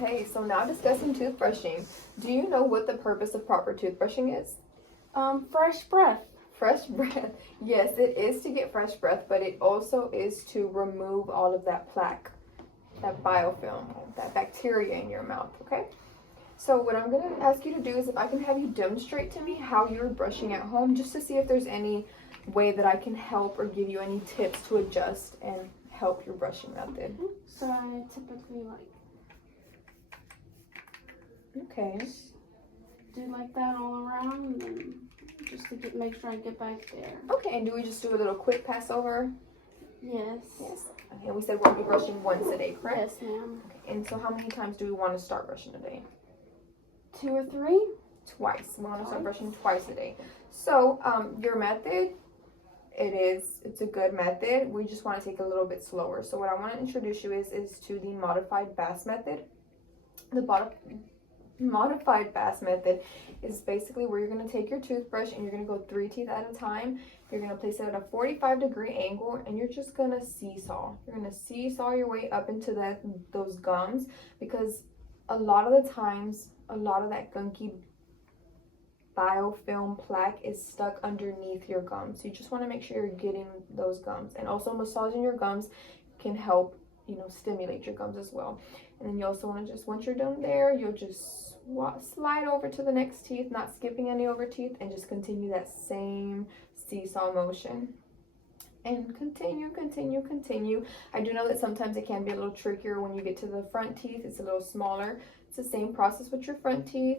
Okay, so now discussing toothbrushing. Do you know what the purpose of proper toothbrushing is? Fresh breath. Fresh breath. Yes, it is to get fresh breath, but it also is to remove all of that plaque, that biofilm, that bacteria in your mouth, okay? So what I'm going to ask you to do is if I can have you demonstrate to me how you're brushing at home, just to see if there's any way that I can help or give you any tips to adjust and help your brushing method. So I typically Okay. do like that all around, and just to make sure I get back there. Okay, and do we just do a little quick pass over? Yes. Yes. Okay, and we said we'll be brushing once a day, correct? Yes, ma'am. Okay, and so how many times do we want to start brushing a day? 2 or 3? Twice. We want to start brushing twice a day. So your method, it's a good method. We just want to take it a little bit slower. So what I want to introduce you is to the modified Bass method. The modified Bass method is basically where you're going to take your toothbrush and you're going to go 3 teeth at a time. You're going to place it at a 45-degree angle and you're just going to seesaw. You're going to seesaw your way up into those gums, because a lot of the times, a lot of that gunky biofilm plaque is stuck underneath your gums. So you just want to make sure you're getting those gums, and also massaging your gums can help, stimulate your gums as well. And then you also want to just, once you're done there, you'll just slide over to the next teeth, not skipping any over teeth, and just continue that same seesaw motion. And continue. I do know that sometimes it can be a little trickier when you get to the front teeth. It's a little smaller. It's the same process with your front teeth.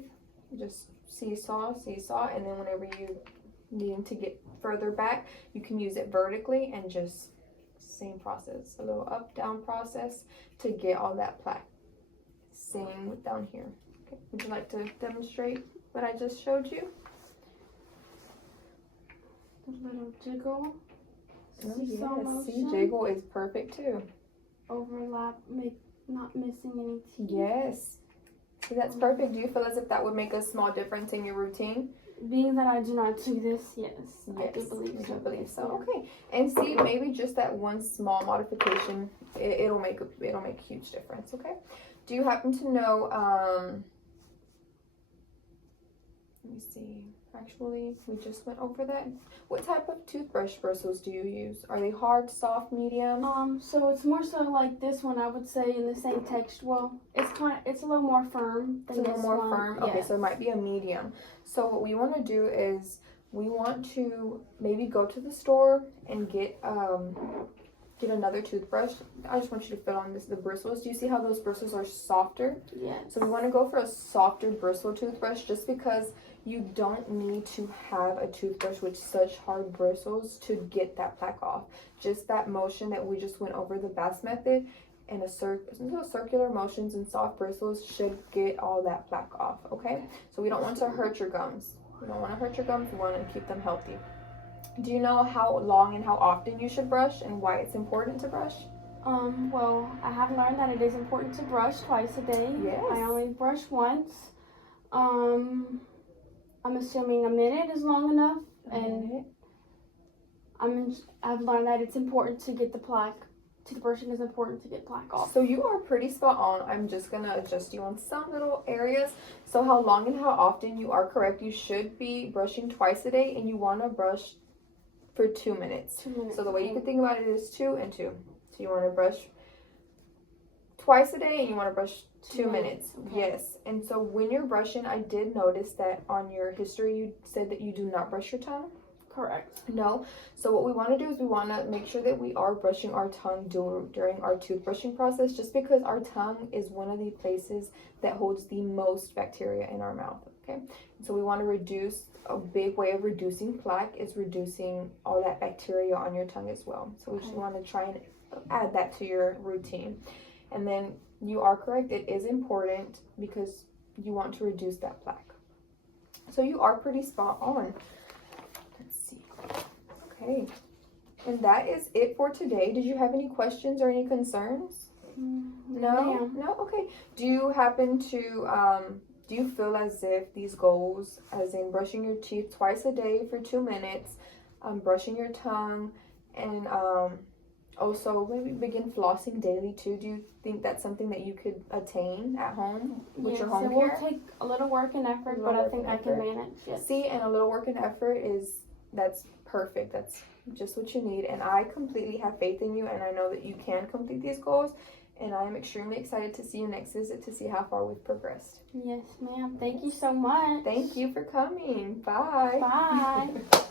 Just seesaw, and then whenever you need to get further back, you can use it vertically and just same process, a little up down process to get all that plaque. Same with down here. Okay, would you like to demonstrate what I just showed you? The little jiggle. Oh, Seesaw yes. motion. See, jiggle is perfect too. Overlap, not missing any teeth. Yes. See, that's perfect. Do you feel as if that would make a small difference in your routine? Being that I do not do this, yes. I do believe so. Okay. And see, maybe just that one small modification, it'll make a huge difference. Okay. Do you happen to know? Let me see. Actually, we just went over that. What type of toothbrush bristles do you use? Are they hard, soft, medium? So it's more so like this one, I would say, in the same texture. Well, it's a little more firm than this one. It's a little more firm? Yeah. Okay, so it might be a medium. So what we want to do is we want to maybe go to the store and get another toothbrush. I just want you to feel on the bristles. Do you see how those bristles are softer? Yeah. So we want to go for a softer bristle toothbrush, just because you don't need to have a toothbrush with such hard bristles to get that plaque off. Just that motion that we just went over, the Bass method, and circular motions and soft bristles should get all that plaque off, okay? So we don't want to hurt your gums. We don't want to hurt your gums. We want to keep them healthy. Do you know how long and how often you should brush and why it's important to brush? Well, I have learned that it is important to brush twice a day. Yes. I only brush once. I'm assuming a minute is long enough, and I've learned that it's important to get the plaque. Toothbrushing is important to get plaque off. So you are pretty spot on. I'm just gonna adjust you on some little areas. So how long and how often, you are correct. You should be brushing twice a day, and you want to brush for 2 minutes. 2 minutes. So the way you can think about it is 2 and 2. So you want to brush twice a day and you want to brush 2 minutes. Okay. Yes. And so when you're brushing, I did notice that on your history you said that you do not brush your tongue. Correct. No. So what we want to do is we want to make sure that we are brushing our tongue during our toothbrushing process, just because our tongue is one of the places that holds the most bacteria in our mouth. Okay. So we want to reduce, a big way of reducing plaque is reducing all that bacteria on your tongue as well. So we just want to try and add that to your routine. And then you are correct, it is important because you want to reduce that plaque. So you are pretty spot on. Let's see. Okay. And that is it for today. Did you have any questions or any concerns? No? No? Okay. Do you happen to, do you feel as if these goals, as in brushing your teeth twice a day for 2 minutes, brushing your tongue, and Also, maybe begin flossing daily too. Do you think that's something that you could attain at home with your home it care? will take a little work and effort, but I think I can manage it. See, and a little work and effort that's perfect. That's just what you need. And I completely have faith in you, and I know that you can complete these goals. And I am extremely excited to see you next visit to see how far we've progressed. Yes, ma'am. Thank you so much. Thank you for coming. Bye. Bye.